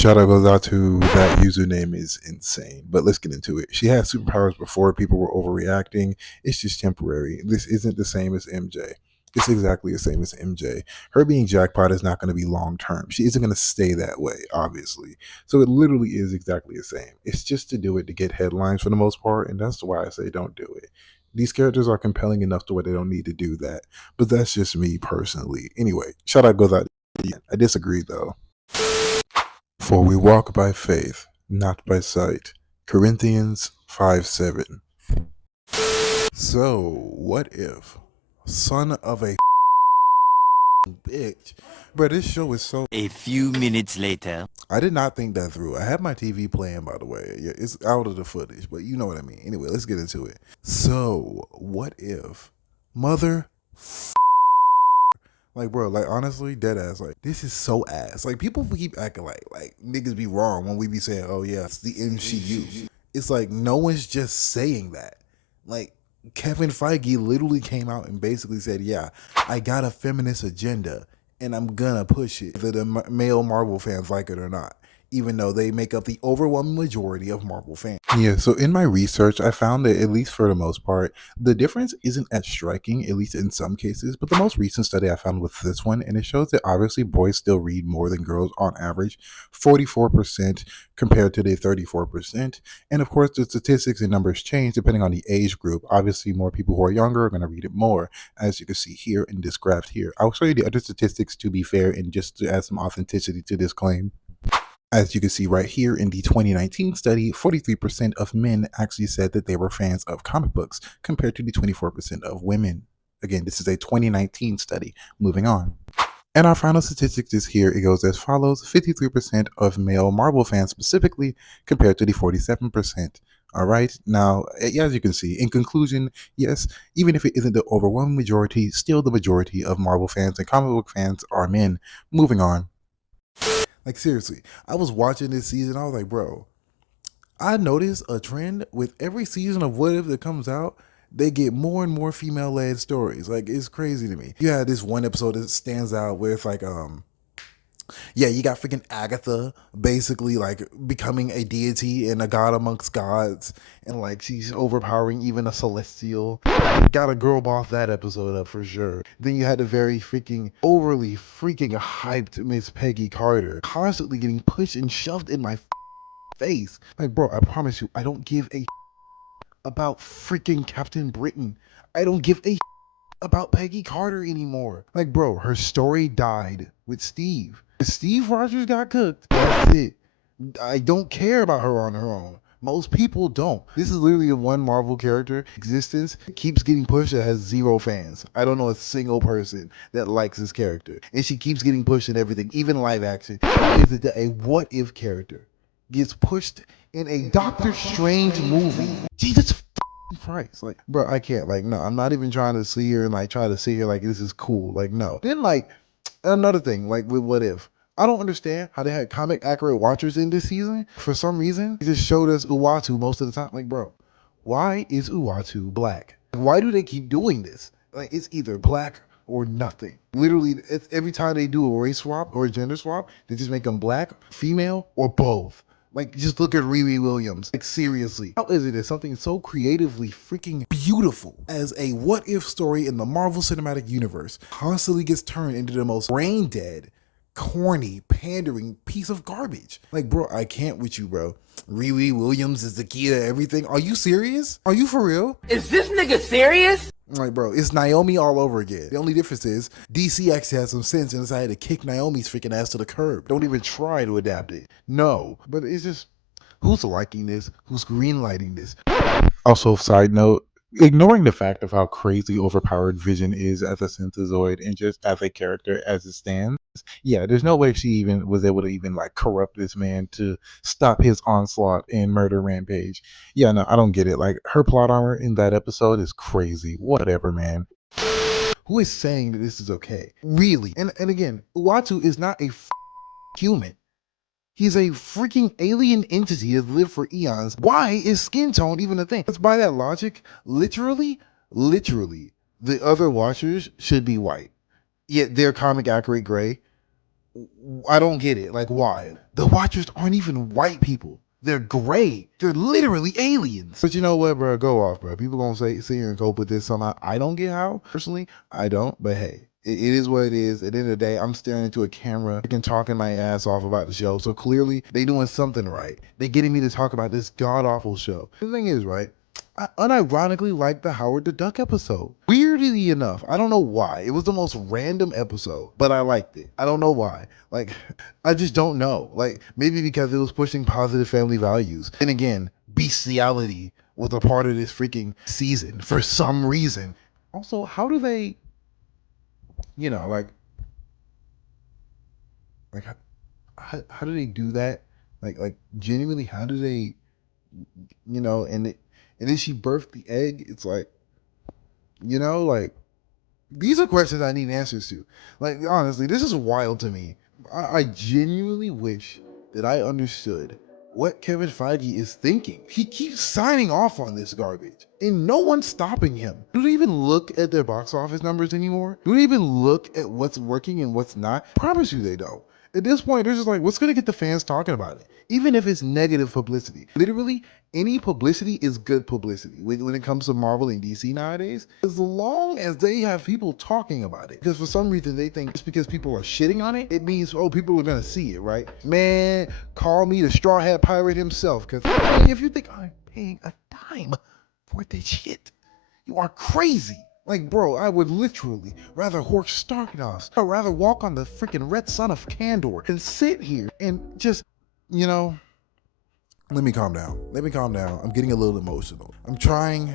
Shout out goes out to that username is insane. But let's get into it. She had superpowers before people were overreacting. It's just temporary. This isn't the same as MJ. It's exactly the same as MJ. Her being jackpot is not going to be long term. She isn't going to stay that way, obviously. So it literally is exactly the same. It's just to do it to get headlines for the most part, and that's why I say don't do it. These characters are compelling enough to where they don't need to do that. But that's just me personally. Anyway, shout out goes out. I disagree though. For we walk by faith, not by sight. Corinthians 5:7. So, what if son of a bitch? Bro, this show is so. A few minutes later. I did not think that through. I have my TV playing, by the way. Yeah, it's out of the footage, but you know what I mean. Anyway, let's get into it. So, what if mother like, bro, like, honestly, dead ass, like, this is so ass. Like, people keep acting like niggas be wrong when we be saying, oh yeah, it's the MCU. It's like no one's just saying that. Like, Kevin Feige literally came out and basically said, yeah, I got a feminist agenda and I'm gonna push it, whether the male Marvel fans like it or not, even though they make up the overwhelming majority of Marvel fans. Yeah, so in my research, I found that, at least for the most part, the difference isn't as striking, at least in some cases. But the most recent study I found with this one, and it shows that obviously boys still read more than girls on average, 44% compared to the 34%. And of course, the statistics and numbers change depending on the age group. Obviously, more people who are younger are going to read it more, as you can see here in this graph here. I'll show you the other statistics to be fair and just to add some authenticity to this claim. As you can see right here in the 2019 study, 43% of men actually said that they were fans of comic books compared to the 24% of women. Again, this is a 2019 study. Moving on. And our final statistics is here. It goes as follows: 53% of male Marvel fans specifically compared to the 47%. All right. Now, as you can see, in conclusion, yes, even if it isn't the overwhelming majority, still the majority of Marvel fans and comic book fans are men. Moving on. Like, seriously, I was watching this season. I was like, bro, I noticed a trend with every season of What If that comes out. They get more and more female led stories. Like, it's crazy to me. You had this one episode that stands out where it's like, yeah, you got freaking Agatha basically like becoming a deity and a god amongst gods, and like she's overpowering even a celestial. Got a girl boss that episode up for sure. Then you had the very freaking overly freaking hyped Miss Peggy Carter constantly getting pushed and shoved in my face. Like, bro, I promise you, I don't give a about freaking Captain Britain. I don't give a about Peggy Carter anymore. Like, bro, her story died with Steve. Steve Rogers got cooked. That's it. I don't care about her on her own. Most people don't. This is literally a one Marvel character existence keeps getting pushed that has zero fans. I don't know a single person that likes this character. And she keeps getting pushed in everything, even live action. Is it a what if character gets pushed in a Doctor Strange movie? Jesus Christ, like, bro, I can't. Like, no, I'm not even trying to see here and like try to see here like this is cool. Like, no. Then like another thing, like with What If, I don't understand how they had comic accurate watchers in this season. For some reason, they just showed us Uatu most of the time. Like, bro, why is Uatu black? Why do they keep doing this? Like, it's either black or nothing. Literally, it's every time they do a race swap or a gender swap, they just make them black, female, or both. Like, just look at Riri Williams. Like, seriously. How is it that something so creatively freaking beautiful as a what if story in the Marvel Cinematic Universe constantly gets turned into the most brain dead, corny, pandering piece of garbage? Like, bro, I can't with you, bro. Riri Williams is the key to everything. Are you serious? Are you for real? Is this nigga serious? Like, bro, it's Naomi all over again. The only difference is DC actually has some sense and decided to kick Naomi's freaking ass to the curb. Don't even try to adapt it. No. But it's just, who's liking this? Who's greenlighting this? Also, side note, ignoring the fact of how crazy overpowered Vision is as a synthezoid and just as a character as it stands, yeah, there's no way she even was able to even like corrupt this man to stop his onslaught and murder rampage. Yeah, no, I don't get it. Like, her plot armor in that episode is crazy. Whatever, man. Who is saying that this is okay? Really? And again, Uatu is not a human. He's a freaking alien entity that's lived for eons. Why is skin tone even a thing? Let's by that logic, literally, the other watchers should be white. Yet they're comic accurate gray. I don't get it. Like, why? The Watchers aren't even white people. They're gray. They're literally aliens. But you know what, bro? Go off, bro. People gonna sit here and cope with this somehow. I don't get how. Personally, I don't. But hey, it is what it is. At the end of the day, I'm staring into a camera, freaking talking my ass off about the show. So clearly, they doing something right. They getting me to talk about this god awful show. The thing is, right? I unironically liked the Howard the Duck episode. Weirdly enough, I don't know why. It was the most random episode, but I liked it. I don't know why. Like, I just don't know. Like, maybe because it was pushing positive family values. And again, bestiality was a part of this freaking season for some reason. Also, how do they, you know, like how do they do that? Like genuinely, how do they, you know, and then she birthed the egg. It's like, you know, like, these are questions I need answers to. Like, honestly, this is wild to me. I genuinely wish that I understood what Kevin Feige is thinking. He keeps signing off on this garbage, and no one's stopping him. Do they even look at their box office numbers anymore? Do they even look at what's working and what's not? Promise you they don't. At this point, they're just like, what's gonna get the fans talking about it? Even if it's negative publicity. Literally, any publicity is good publicity when it comes to Marvel and DC nowadays, as long as they have people talking about it. Because for some reason they think just because people are shitting on it, it means, oh, people are gonna see it, right? Man, call me the Straw Hat Pirate himself. Because if you think I'm paying a dime for this shit, you are crazy. Like, bro, I would literally rather horse Starknos or rather walk on the freaking red sun of Kandor than sit here and just, you know. Let me calm down. I'm getting a little emotional. I'm trying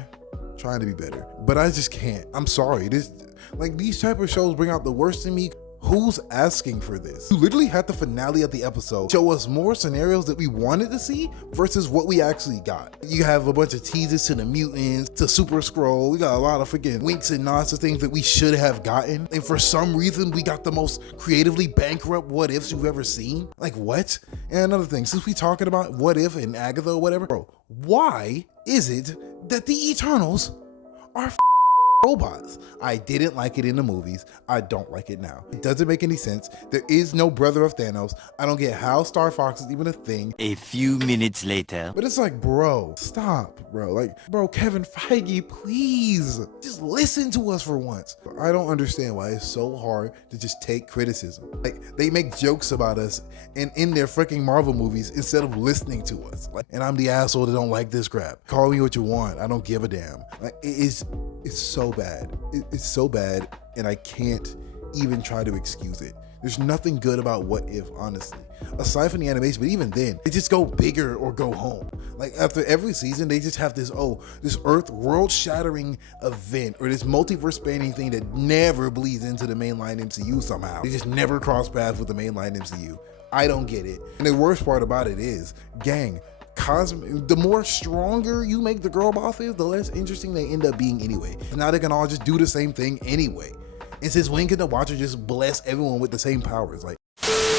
to be better, but I just can't. I'm sorry. These type of shows bring out the worst in me. Who's asking for this? You literally had the finale of the episode show us more scenarios that we wanted to see versus what we actually got. You have a bunch of teases to the mutants, to Super Skrull. We got a lot of freaking winks and nods to things that we should have gotten. And for some reason, we got the most creatively bankrupt what ifs you've ever seen. Like, what? And another thing, since we talking about what if and Agatha or whatever, bro, why is it that the Eternals are robots? I didn't like it in the movies. I don't like it now. It doesn't make any sense. There is no brother of Thanos. I don't get how Star Fox is even a thing. A few minutes later. But it's like, bro, stop, bro. Like, bro, Kevin Feige, please just listen to us for once. I don't understand why it's so hard to just take criticism. Like, they make jokes about us and in their freaking Marvel movies instead of listening to us. Like, and I'm the asshole that don't like this crap. Call me what you want. I don't give a damn. Like, it's so bad. It's so bad, and I can't even try to excuse it. There's nothing good about What If, honestly. Aside from the animation, but even then, they just go bigger or go home. Like, after every season, they just have this Earth world-shattering event or this multiverse-spanning thing that never bleeds into the mainline MCU somehow. They just never cross paths with the mainline MCU. I don't get it. And the worst part about it is, gang, the more stronger you make the girl bosses, the less interesting they end up being anyway. Now they can all just do the same thing anyway. And since when can the Watcher just bless everyone with the same powers? Like,